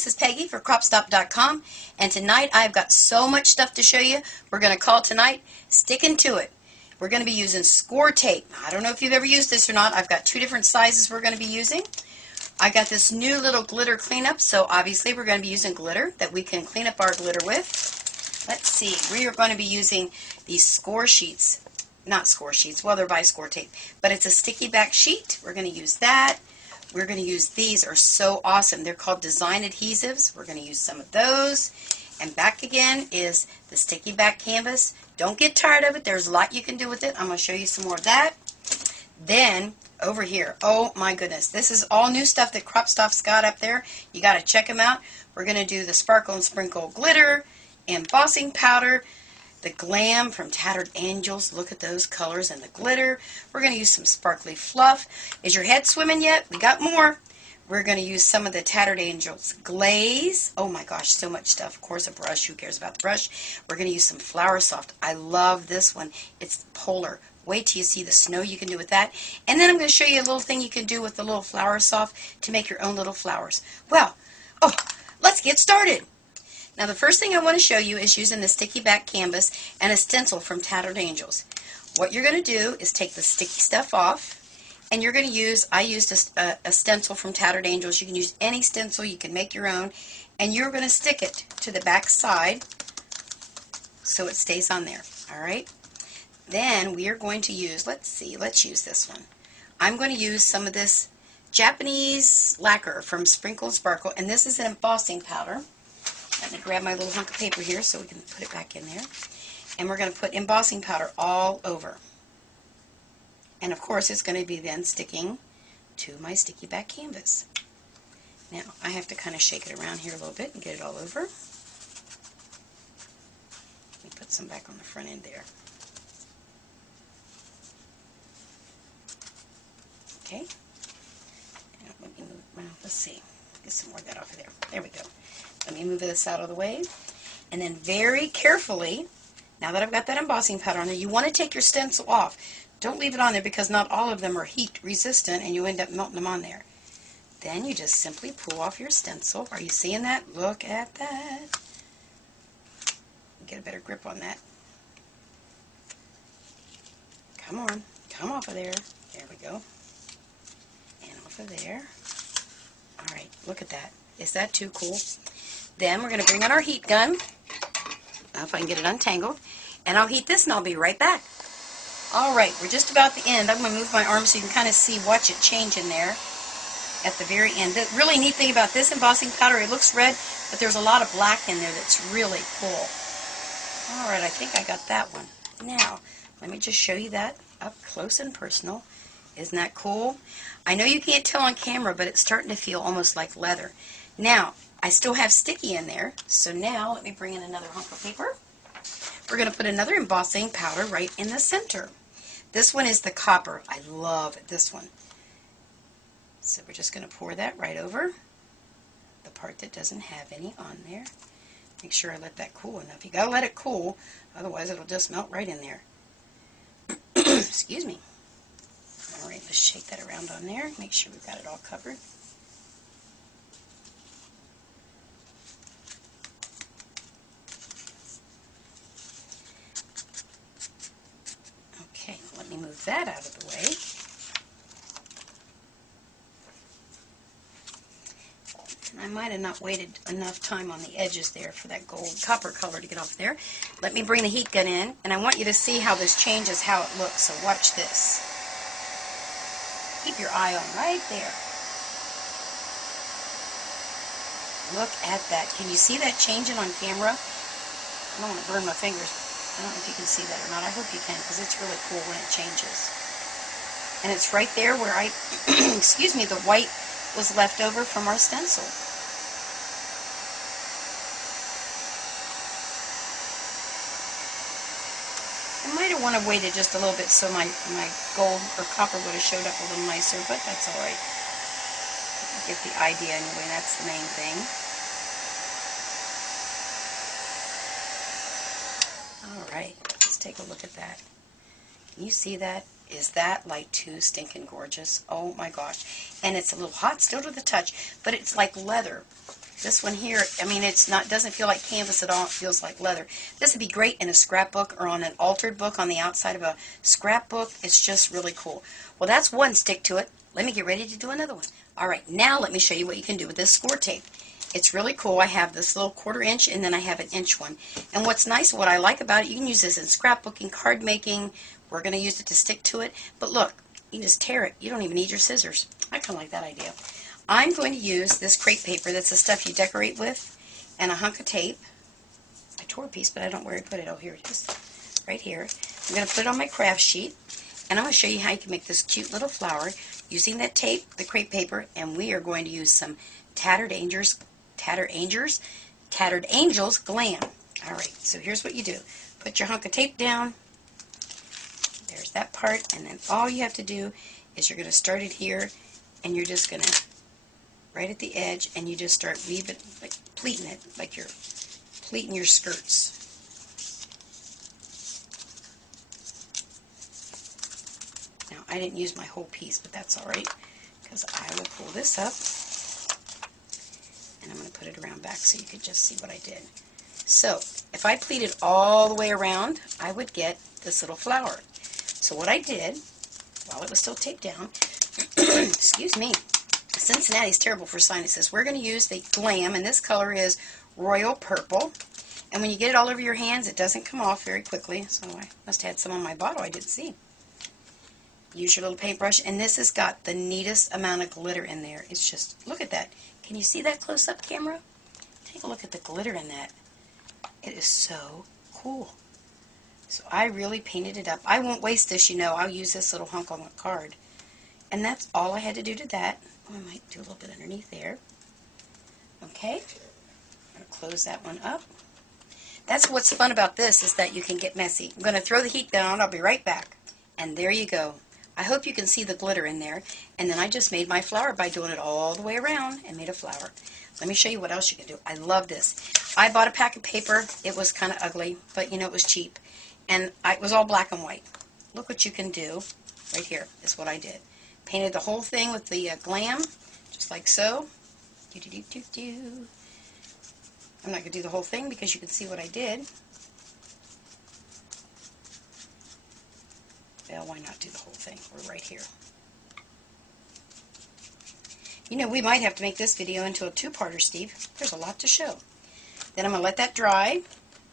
this is Peggy for cropstop.com, and tonight I've got so much stuff to show you. We're going to call tonight Sticking to It. We're going to be using score tape. I don't know if you've ever used this or not. I've got two different sizes we're going to be using. I got this new little glitter cleanup, so obviously we're going to be using glitter that we can clean up our glitter with. Let's see, we are going to be using these score sheets. Not score sheets, well, they're by score tape, but it's a sticky back sheet. We're going to use that. We're going to use, these are so awesome. They're called design adhesives. We're going to use some of those. And back again is the sticky back canvas. Don't get tired of it. There's a lot you can do with it. I'm going to show you some more of that. Then over here, oh my goodness, this is all new stuff that Cropstop's got up there. You got to check them out. We're going to do the Sparkle and Sprinkle glitter, embossing powder, the glam from Tattered Angels. Look at those colors and the glitter. We're going to use some sparkly fluff. Is your head swimming yet? We got more. We're going to use some of the Tattered Angels glaze. Oh my gosh, so much stuff. Of course, a brush. Who cares about the brush? We're going to use some Flower Soft. I love this one. It's polar. Wait till you see the snow you can do with that. And then I'm going to show you a little thing you can do with the little Flower Soft to make your own little flowers. Well, let's get started. Now the first thing I want to show you is using the sticky back canvas and a stencil from Tattered Angels. What you're going to do is take the sticky stuff off, and you're going to use, I used a stencil from Tattered Angels. You can use any stencil, you can make your own, and you're going to stick it to the back side so it stays on there. Alright? Then we are going to use, let's use this one. I'm going to use some of this Japanese lacquer from Sprinkle and Sparkle, and this is an embossing powder. Let me grab my little hunk of paper here so we can put it back in there. And we're going to put embossing powder all over. And of course it's going to be then sticking to my sticky back canvas. Now I have to kind of shake it around here a little bit and get it all over. Let me put some back on the front end there. Okay. Now, let me move, well, let's see. Get some more of that off of there. There we go. Let me move this out of the way. And then very carefully, now that I've got that embossing powder on there, you want to take your stencil off. Don't leave it on there because not all of them are heat resistant and you end up melting them on there. Then you just simply pull off your stencil. Are you seeing that? Look at that. Get a better grip on that. Come on. Come off of there. There we go. And off of there. Alright, look at that. Is that too cool? Then we're going to bring on our heat gun. If I can get it untangled. And I'll heat this and I'll be right back. Alright, we're just about the end. I'm going to move my arm so you can kind of see, watch it change in there at the very end. The really neat thing about this embossing powder, it looks red, but there's a lot of black in there that's really cool. Alright, I think I got that one. Now, let me just show you that up close and personal. Isn't that cool? I know you can't tell on camera, but it's starting to feel almost like leather. Now, I still have sticky in there, so now let me bring in another hunk of paper. We're going to put another embossing powder right in the center. This one is the copper. I love this one. So we're just going to pour that right over the part that doesn't have any on there. Make sure I let that cool enough. You got to let it cool, otherwise it'll just melt right in there. Excuse me. Alright, let's shake that around on there. Make sure we've got it all covered. Okay, let me move that out of the way. And I might have not waited enough time on the edges there for that gold copper color to get off there. Let me bring the heat gun in, and I want you to see how this changes how it looks, so watch this. Keep your eye on right there. Look at that. Can you see that changing on camera? I don't want to burn my fingers. I don't know if you can see that or not. I hope you can, because it's really cool when it changes. And it's right there where I, excuse me, the white was left over from our stencil. I might have wanted to wait just a little bit so my gold or copper would have showed up a little nicer, but that's alright. Get the idea anyway, that's the main thing. Alright, let's take a look at that. Can you see that? Is that like too stinking gorgeous? Oh my gosh. And it's a little hot still to the touch, but it's like leather. This one here, I mean, doesn't feel like canvas at all. It feels like leather. This would be great in a scrapbook or on an altered book on the outside of a scrapbook. It's just really cool. Well, that's one stick to it. Let me get ready to do another one. All right, now let me show you what you can do with this score tape. It's really cool. I have this little 1/4 inch and then I have an inch one. And what's nice, what I like about it, you can use this in scrapbooking, card making. We're going to use it to stick to it. But look, you can just tear it. You don't even need your scissors. I kind of like that idea. I'm going to use this crepe paper. That's the stuff you decorate with, and a hunk of tape. I tore a piece, but I don't know where I put it. Oh, here it is. Right here. I'm going to put it on my craft sheet, and I'm going to show you how you can make this cute little flower using that tape, the crepe paper, and we are going to use some Tattered Angels Glam. All right, so here's what you do. Put your hunk of tape down. There's that part, and then all you have to do is you're going to start it here, and you're just going to right at the edge, and you just start weaving, like pleating it, like you're pleating your skirts. Now, I didn't use my whole piece, but that's all right, because I will pull this up, and I'm going to put it around back so you could just see what I did. So, if I pleated all the way around, I would get this little flower. So what I did, while it was still taped down, excuse me, Cincinnati's terrible for sinuses. We're going to use the Glam, and this color is Royal Purple. And when you get it all over your hands, it doesn't come off very quickly. So I must have had some on my bottle I didn't see. Use your little paintbrush, and this has got the neatest amount of glitter in there. It's just, look at that. Can you see that close up, camera? Take a look at the glitter in that. It is so cool. So I really painted it up. I won't waste this, you know. I'll use this little hunk on the card. And that's all I had to do to that. Oh, I might do a little bit underneath there. Okay. I'm going to close that one up. That's what's fun about this, is that you can get messy. I'm going to throw the heat down. I'll be right back. And there you go. I hope you can see the glitter in there. And then I just made my flower by doing it all the way around and made a flower. Let me show you what else you can do. I love this. I bought a pack of paper. It was kind of ugly, but you know, it was cheap. And it was all black and white. Look what you can do. Right here is what I did. Painted the whole thing with the Glam, just like so. I'm not going to do the whole thing because you can see what I did. Well, why not do the whole thing? We're right here. You know, we might have to make this video into a two-parter, Steve. There's a lot to show. Then I'm going to let that dry.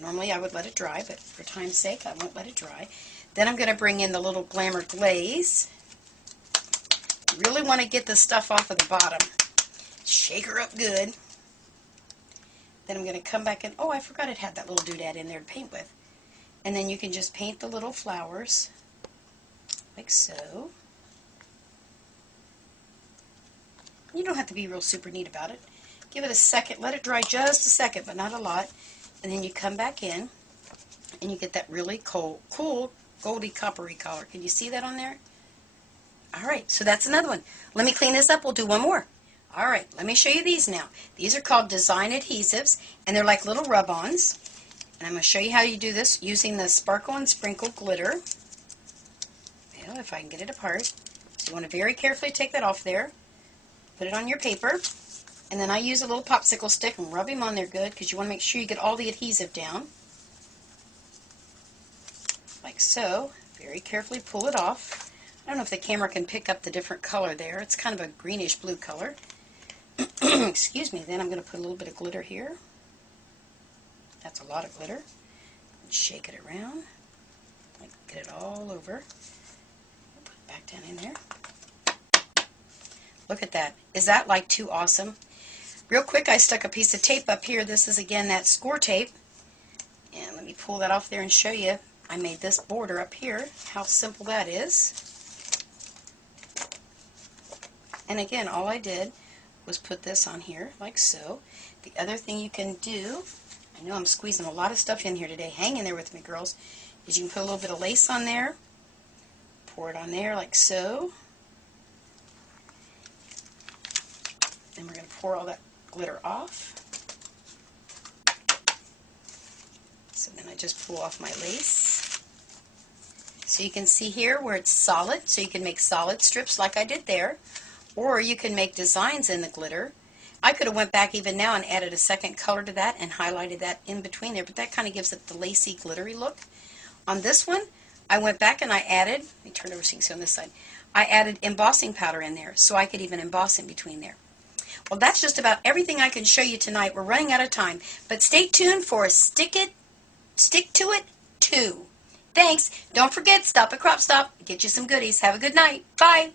Normally I would let it dry, but for time's sake I won't let it dry. Then I'm going to bring in the little Glamour glaze. You really want to get the stuff off of the bottom. Shake her up good. Then I'm going to come back and, oh, I forgot it had that little doodad in there to paint with. And then you can just paint the little flowers, like so. You don't have to be real super neat about it. Give it a second, let it dry just a second, but not a lot. And then you come back in, and you get that really cool goldy coppery color. Can you see that on there? All right, so that's another one. Let me clean this up. We'll do one more. All right, let me show you these now. These are called design adhesives, and they're like little rub-ons. And I'm going to show you how you do this using the Sparkle and Sprinkle glitter. Well, if I can get it apart. So you want to very carefully take that off there. Put it on your paper. And then I use a little popsicle stick and rub him on there good, because you want to make sure you get all the adhesive down. Like so. Very carefully pull it off. I don't know if the camera can pick up the different color there. It's kind of a greenish blue color. Excuse me. Then I'm going to put a little bit of glitter here. That's a lot of glitter. And shake it around. Like, get it all over. Put it back down in there. Look at that. Is that like too awesome? Real quick, I stuck a piece of tape up here. This is again that score tape. And let me pull that off there and show you. I made this border up here. How simple that is. And again, all I did was put this on here, like so. The other thing you can do, I know I'm squeezing a lot of stuff in here today. Hang in there with me, girls. Is you can put a little bit of lace on there. Pour it on there, like so. Then we're going to pour all that glitter off. So then I just pull off my lace. So you can see here where it's solid, so you can make solid strips like I did there. Or you can make designs in the glitter. I could have went back even now and added a second color to that and highlighted that in between there, but that kind of gives it the lacy, glittery look. On this one, I went back and I added, let me turn over so you can see on this side, I added embossing powder in there so I could even emboss in between there. Well, that's just about everything I can show you tonight. We're running out of time, but stay tuned for Stick to It 2. Thanks. Don't forget, stop at Crop Stop. Get you some goodies. Have a good night. Bye.